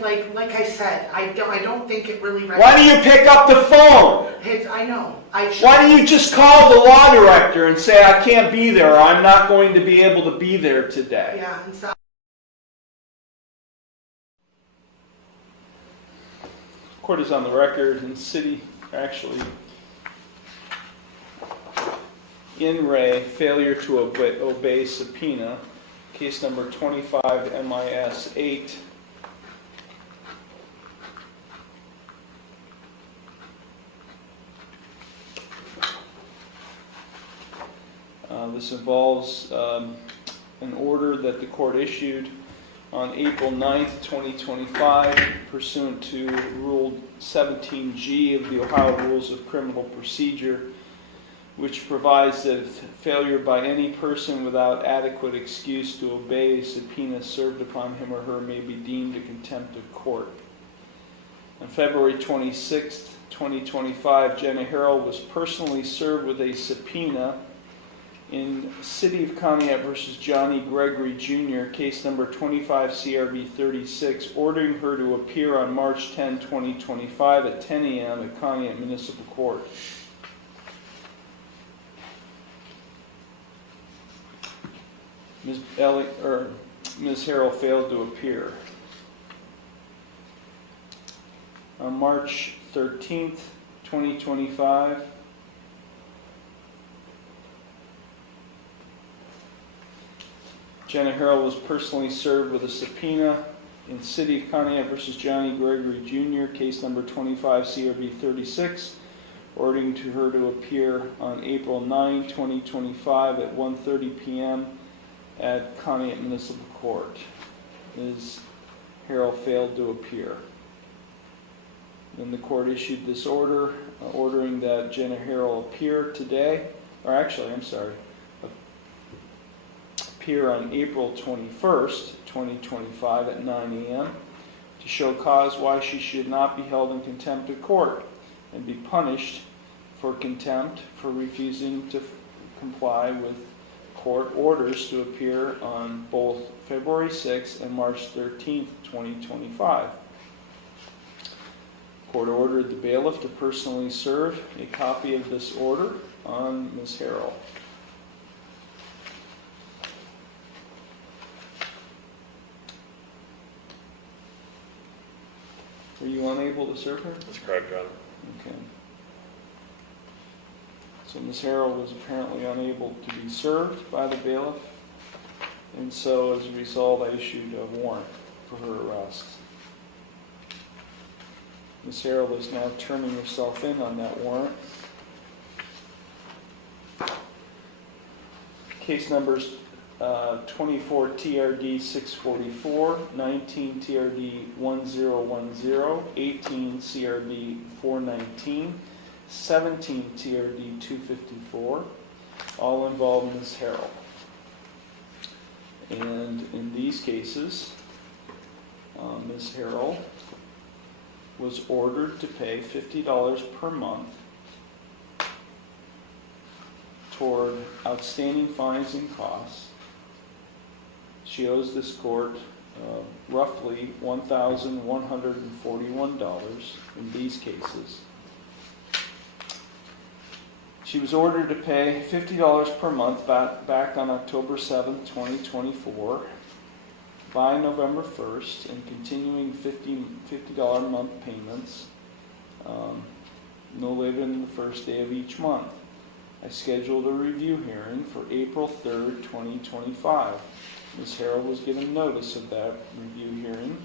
like I said, I don't think it really. Why do you pick up the phone? I know. Why do you just call the law director and say, I can't be there, or I'm not going to be able to be there today? Yeah, and so. Court is on the record in city, actually, in re, failure to obey subpoena, case number 25 MIS 8. This involves an order that the court issued on April 9th, 2025, pursuant to Rule 17G of the Ohio Rules of Criminal Procedure, which provides that failure by any person without adequate excuse to obey a subpoena served upon him or her may be deemed a contempt of court. On February 26th, 2025, Jenna Harrell was personally served with a subpoena in City of Contempt versus Johnny Gregory Jr., case number 25 CRB 36, ordering her to appear on March 10, 2025 at 10 a.m. at Contempt Municipal Court. Ms. Harrell failed to appear. On March 13th, 2025, Jenna Harrell was personally served with a subpoena in City of Contempt versus Johnny Gregory Jr., case number 25 CRB 36, ordering to her to appear on April 9, 2025 at 1:30 p.m. at Contempt Municipal Court. Ms. Harrell failed to appear. Then the court issued this order ordering that Jenna Harrell appear today, or actually, I'm sorry, appear on April 21st, 2025 at 9 a.m. to show cause why she should not be held in contempt of court and be punished for contempt for refusing to comply with court orders to appear on both February 6th and March 13th, 2025. Court ordered the bailiff to personally serve a copy of this order on Ms. Harrell. Were you unable to serve her? That's correct, Your Honor. Okay. So Ms. Harrell was apparently unable to be served by the bailiff, and so as a result I issued a warrant for her arrest. Ms. Harrell is now turning herself in on that warrant. Case numbers 24 TRD 644, 19 TRD 1010, 18 CRD 419, 17 TRD 254, all involve Ms. Harrell. And in these cases, Ms. Harrell was ordered to pay $50 per month toward outstanding fines and costs. She owes this court roughly $1,141 in these cases. She was ordered to pay $50 per month back on October 7th, 2024, by November 1st, and continuing $50 a month payments no later than the first day of each month. I scheduled a review hearing for April 3rd, 2025. Ms. Harrell was given notice of that review hearing.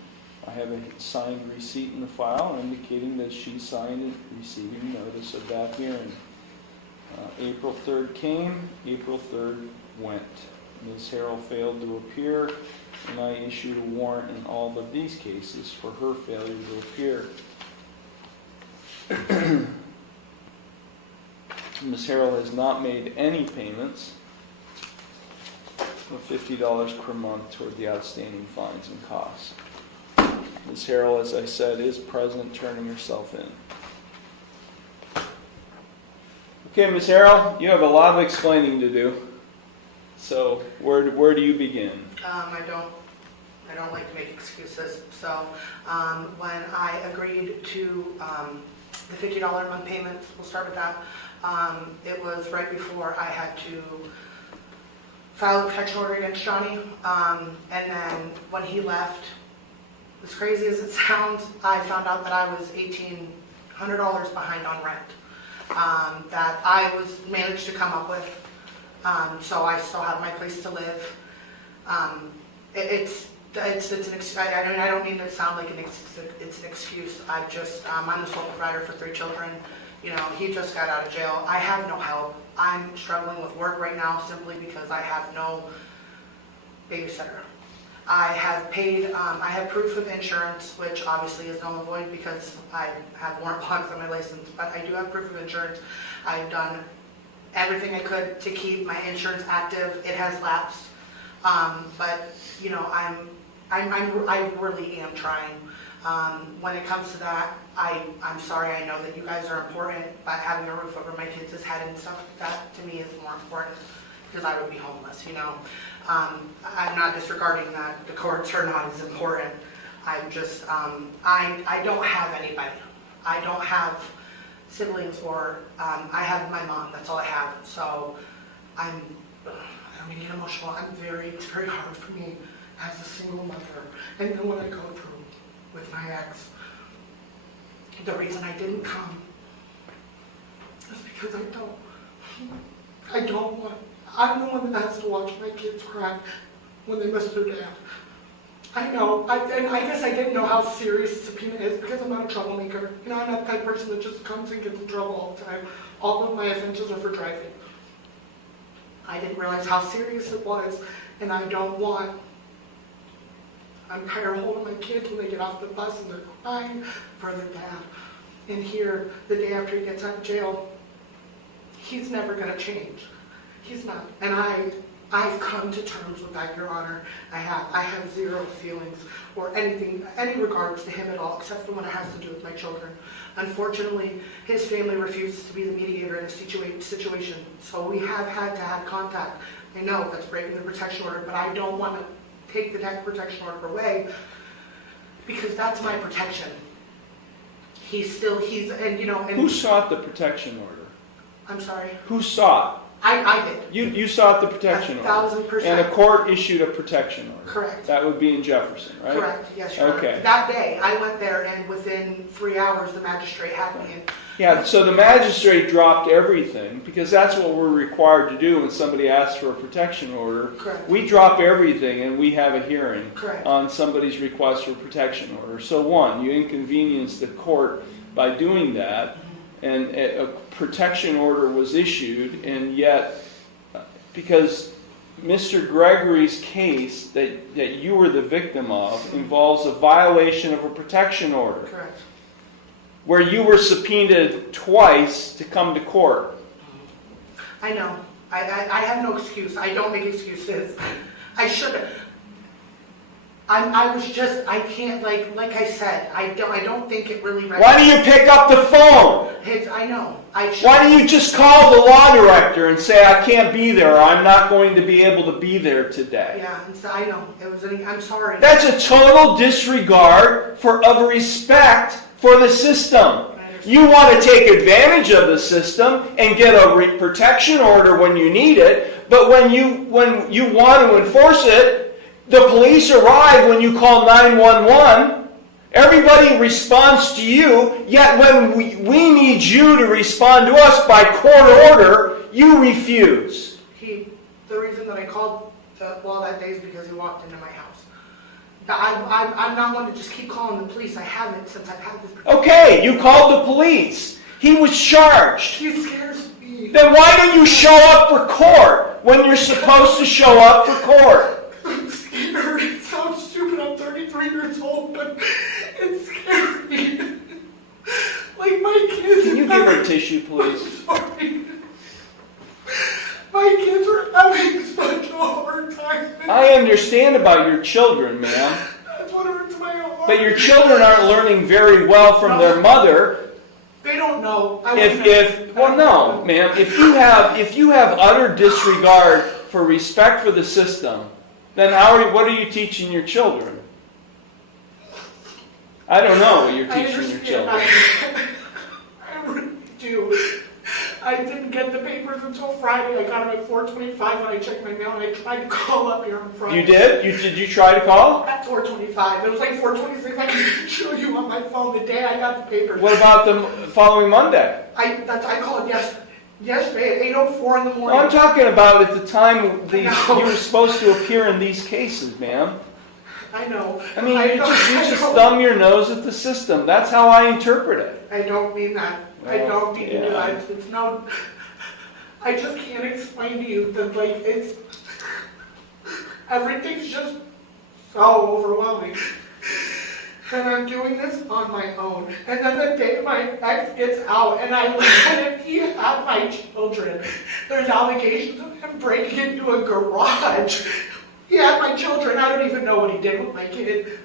I have a signed receipt in the file indicating that she signed it, receiving notice of that hearing. April 3rd came, April 3rd went. Ms. Harrell failed to appear, and I issued a warrant in all of these cases for her failure to appear. Ms. Harrell has not made any payments of $50 per month toward the outstanding fines and costs. Ms. Harrell, as I said, is present, turning herself in. Okay, Ms. Harrell, you have a lot of explaining to do. So, where do you begin? I I don't like to make excuses. So when I agreed to the $50 a month payments, we'll start with that. It was right before I had to file a protection order against Johnny. And then when he left, as crazy as it sounds, I found out that I was $1,800 behind on rent that I managed to come up with. So I still have my place to live. It's I don't mean to sound like it's an excuse. I'm the sole provider for 3 children. You know, he just got out of jail. I have no help. I'm struggling with work right now simply because I have no babysitter. I have paid, I have proof of insurance, which obviously is null and void because I have warrant blocks on my license, but I do have proof of insurance. I've done everything I could to keep my insurance active. It has lapsed. But, you know, I really am trying. When it comes to that, I'm sorry, I know that you guys are important, but having a roof over my kids' head and stuff like that to me is more important because I would be homeless, you know. I'm not disregarding that the courts are not as important. I'm just, I don't have anybody. I don't have siblings or, I have my mom, that's all I have. So I'm gonna get emotional. It's very hard for me as a single mother. And then what I go through with my ex, the reason I didn't come is because I'm the one that has to watch my kids cry when they miss their dad. I know, and I guess I didn't know how serious the subpoena is because I'm not a troublemaker. You know, I'm not the type of person that just comes and gets in trouble all the time. All of my offenses are for driving. I didn't realize how serious it was, and I'm tired of holding my kids when they get off the bus and they're crying for their dad. And here, the day after he gets out of jail, he's never going to change. He's not. And I've come to terms with that, Your Honor. I have zero feelings or any regards to him at all, except for when it has to do with my children. Unfortunately, his family refuses to be the mediator in a situation. So we have had to have contact. I know that's breaking the protection order, but I don't want to take the protection order away because that's my protection. And you know. And who sought the protection order? I'm sorry? Who sought? I did. You sought the protection order. 1,000%. And a court issued a protection order. Correct. That would be in Jefferson, right? Correct, yes, Your Honor. Okay. That day, I went there and within 3 hours, the magistrate had me in. Yeah, so the magistrate dropped everything because that's what we're required to do when somebody asks for a protection order. Correct. We drop everything and we have a hearing Correct. on somebody's request for a protection order. So one, you inconvenience the court by doing that, and a protection order was issued, and yet because Mr. Gregory's case that you were the victim of involves a violation of a protection order. Correct. Where you were subpoenaed twice to come to court. I know. I have no excuse. I don't make excuses. I should have. I can't, like I said, I don't think it really... Why do you pick up the phone? I know. Why do you just call the law director and say, I can't be there, or I'm not going to be able to be there today? Yeah, I know. I'm sorry. That's a total disregard of respect for the system. You want to take advantage of the system and get a protection order when you need it, but when you want to enforce it, the police arrive when you call 911. Everybody responds to you, yet when we need you to respond to us by court order, you refuse. The reason that I called that day is because he walked into my house. I'm not one to just keep calling the police. I haven't since I've had this. Okay, you called the police. He was charged. He scares me. Then why don't you show up for court when you're supposed to show up for court? I'm scared. It sounds stupid. I'm 33 years old, but it's scary. Like my kids. Can you give her a tissue, please? I'm sorry. My kids are having such a hard time. I understand about your children, ma'am. That's what hurts my heart. But your children aren't learning very well from their mother. They don't know. Well, no, ma'am. If you have utter disregard for respect for the system, then what are you teaching your children? I don't know what you're I teaching your understand. children. I really do. I didn't get the papers until Friday. I got them at 4:25 when I checked my mail, and I tried to call up here on Friday. You did? Did you try to call? At 4:25. It was like 4:26. I can show you on my phone the day I got the papers. What about the following Monday? I called yesterday at 8:04 in the morning. Well, I'm talking about at the time you No. were supposed to appear in these cases, ma'am. I know. I mean, you just I thumb your nose at the system. That's how I interpret it. I don't mean that. I Well, don't mean to do yeah. that. It's no. I just can't explain to you that, like, it's. Everything's just so overwhelming. And I'm doing this on my own. And then the day my ex gets out and I look at him, he had my children. There's allegations of him breaking into a garage. He had my children. I don't even know what he did with my kid.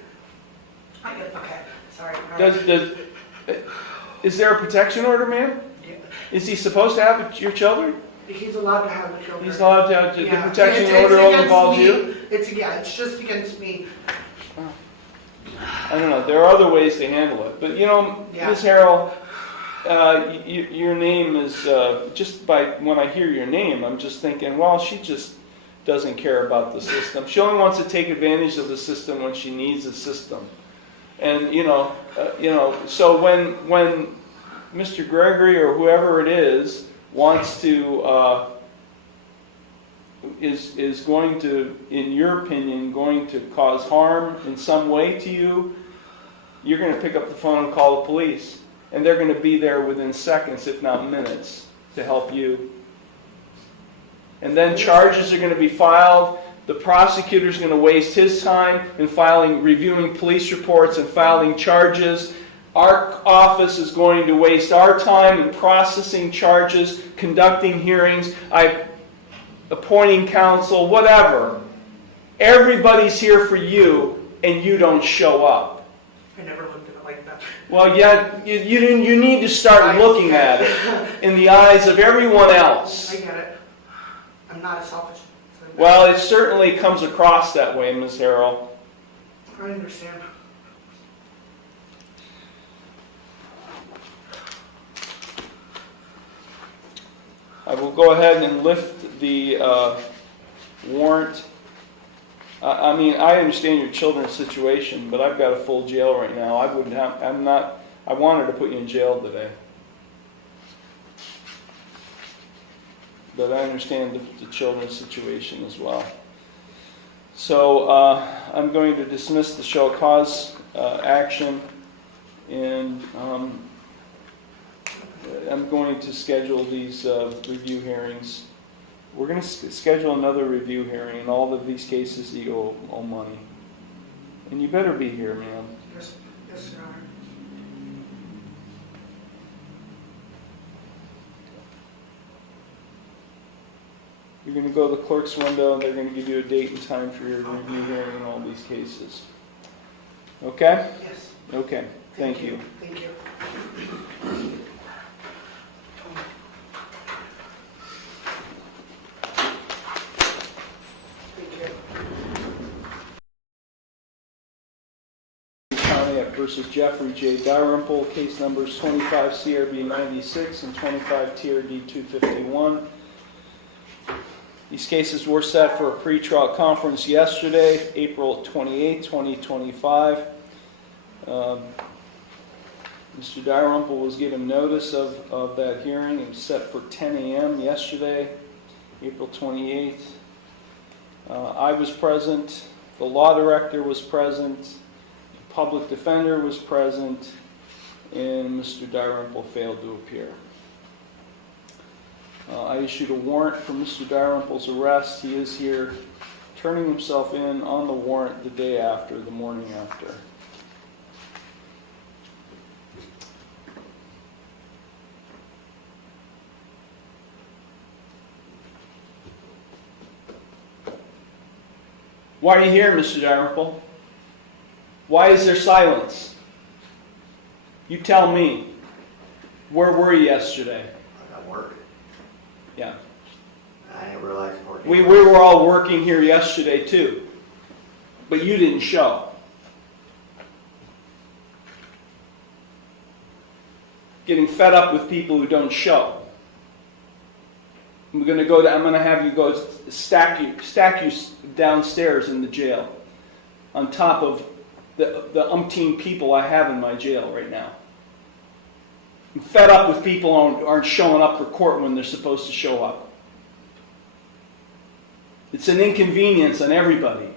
I get it. Okay. Sorry. All right. Is there a protection order, ma'am? Yeah. Is he supposed to have your children? He's allowed to have the children. He's allowed to have the Yeah. protection It's order only against involves me. you? It's just against me. I don't know. There are other ways to handle it. But, Yeah. Ms. Harrell, your name is, just by when I hear your name, I'm just thinking, well, she just doesn't care about the system. She only wants to take advantage of the system when she needs the system. And, so when Mr. Gregory or whoever it is wants to, is going to, in your opinion, going to cause harm in some way to you, you're going to pick up the phone and call the police. And they're going to be there within seconds, if not minutes, to help you. And then charges are going to be filed. The prosecutor's going to waste his time in reviewing police reports and filing charges. Our office is going to waste our time in processing charges, conducting hearings, appointing counsel, whatever. Everybody's here for you, and you don't show up. I never looked at it like that. Well, yeah, you need to start looking at it in the eyes of everyone else. I get it. I'm not a selfish. Well, it certainly comes across that way, Ms. Harrell. I understand. I will go ahead and lift the warrant. I mean, I understand your children's situation, but I've got a full jail right now. I wanted to put you in jail today. But I understand the children's situation as well. So I'm going to dismiss the show cause action, and I'm going to schedule these review hearings. We're going to schedule another review hearing in all of these cases that you owe money. And you better be here, ma'am. Yes, Your Honor. You're going to go to the clerk's window, and they're going to give you a date and time for your review hearing in all these cases. Okay? Yes. Okay. Thank you. Thank you. Contempt versus Jeffrey J. Dalrymple, case numbers 25 CRB 96 and 25 TRD 251. These cases were set for a pretrial conference yesterday, April 28, 2025. Mr. Dalrymple was given notice of that hearing. It was set for 10 a.m. yesterday, April 28th. I was present. The law director was present. The public defender was present. And Mr. Dalrymple failed to appear. I issued a warrant for Mr. Dalrymple's arrest. He is here turning himself in on the warrant the day after, the morning after. Why are you here, Mr. Dalrymple? Why is there silence? You tell me. Where were you yesterday? I got work. Yeah. I didn't realize working. We were all working here yesterday too. But you didn't show. getting fed up with people who don't show. I'm going to have you go stack you downstairs in the jail, on top of the umpteen people I have in my jail right now. I'm fed up with people who aren't showing up for court when they're supposed to show up. It's an inconvenience on everybody.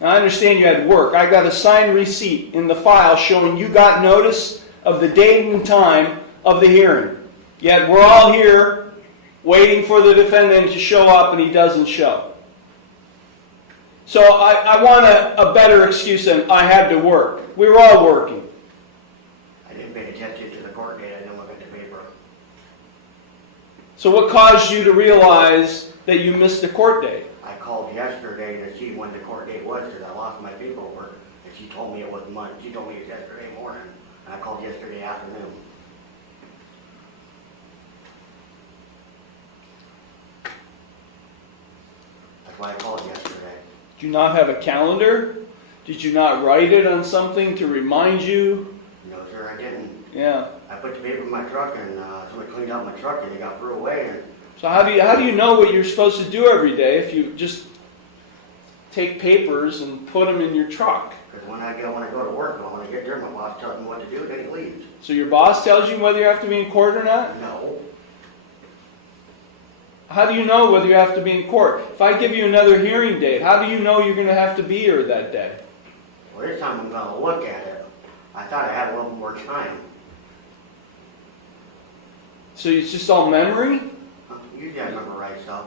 Now, I understand you had work. I got a signed receipt in the file showing you got notice of the date and time of the hearing. Yet we're all here waiting for the defendant to show up and he doesn't show. So I want a better excuse than I had to work. We were all working. I didn't pay attention to the court date. I didn't look at the paper. So what caused you to realize that you missed the court date? I called yesterday to see when the court date was because I lost my paperwork. And she told me it was Monday. She told me it was yesterday morning. And I called yesterday afternoon. That's why I called yesterday. Did you not have a calendar? Did you not write it on something to remind you? No, sir, I didn't. Yeah. I put the paper in my truck and somebody cleaned out my truck and it got threw away. And So how do you know what you're supposed to do every day if you just take papers and put them in your truck? because when I go to work, when I get there, my boss tells me what to do, then he leaves. So your boss tells you whether you have to be in court or not? No. How do you know whether you have to be in court? If I give you another hearing date, how do you know you're going to have to be here that day? Well, this time I'm going to look at it. I thought I had a little more time. So it's just all memory? Usually I memorize stuff.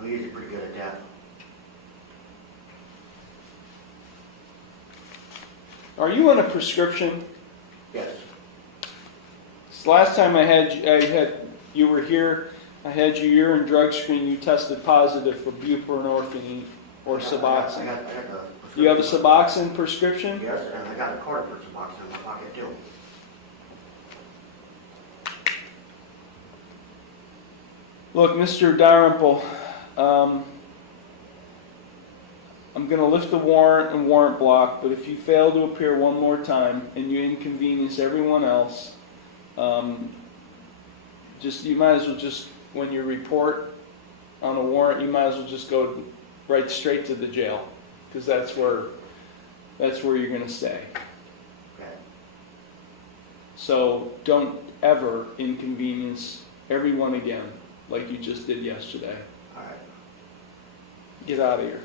I'm usually pretty good at that. Are you on a prescription? Yes. So last time you were here, I had your urine drug screen. You tested positive for buprenorphine or Suboxone. I got the You have a Suboxone prescription? Yes, and I got a card for Suboxone in my pocket too. Look, Mr. Dalrymple, I'm going to lift the warrant and warrant block, but if you fail to appear one more time and you inconvenience everyone else, you might as well just, when you report on a warrant, you might as well just go right straight to the jail, because that's where you're going to stay. Okay. So don't ever inconvenience everyone again, like you just did yesterday. All right. Get out of here.